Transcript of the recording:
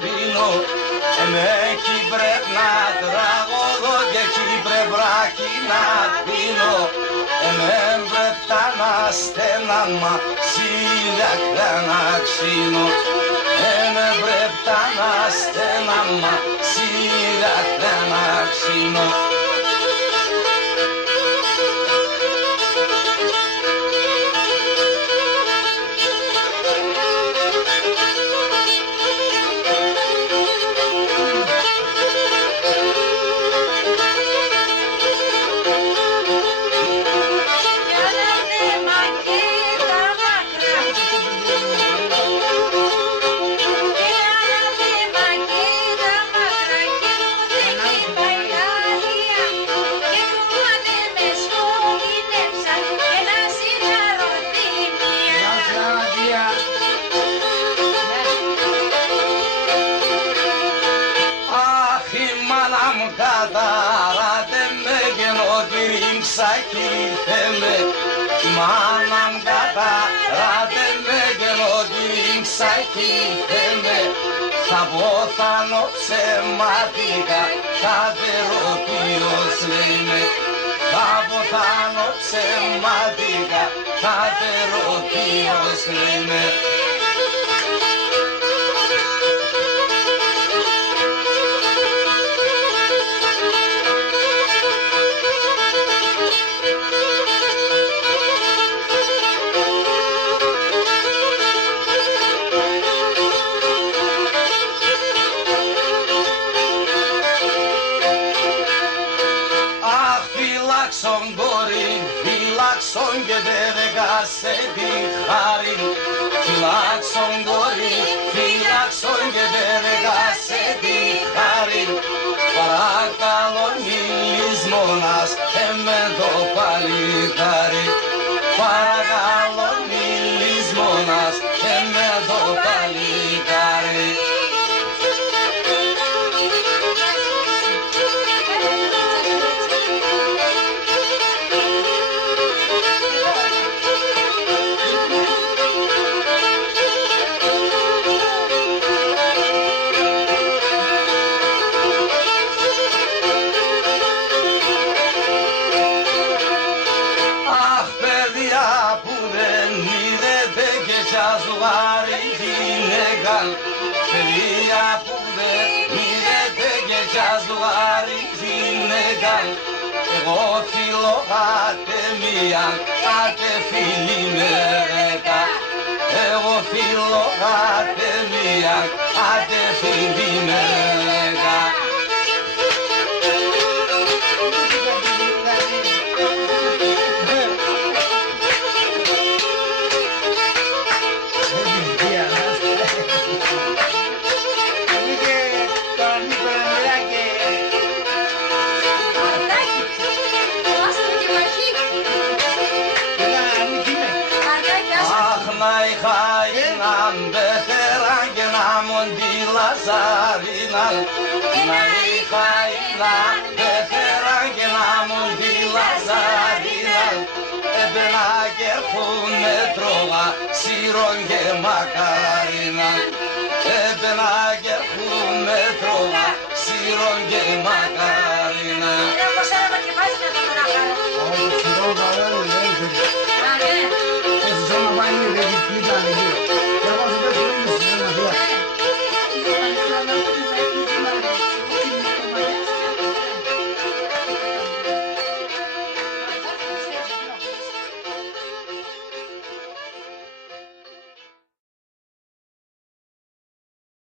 πίνω. Εκεί πρέπει να τραγωδώ και εκεί πρέπει να πίνω. Πρέπει να στέναν μα σιλιακά να ξύνω. Πρέπει να στέναν μα σιλιακά να ξύνω. Μάνα μου καταράτε με και νότιν ξαχύθεμε. Θα ποθάνω ψεματικά, κάθε ρωτήρος λέει με. Θα ποθάνω ψεματικά, κάθε ρωτήρος λέει με. Φυλάξον και δεν σε τη χάρη. Φυλάξον κορί, φυλάξον και δεν σε τη χάρη. Παρακαλώ μιλείς μόνας με το παλικάρι. Παρακαλώ μιλείς μόνας με το παλικάρι. Παιδιά που δεν είδετε και ζουγάρι γυναίκα. Εγώ θέλω άτε μία, άτε φίλη μερέκα. Εγώ θέλω άτε μία, άτε φίλη μερέκα. Να είχα είδα πεθέρα και να μου τη λαζαρίνα. Έμπαινα και έρχομαι τρώγα σύρον και μακαρίνα. Έμπαινα και έρχομαι τρώγα σύρον και μακαρίνα.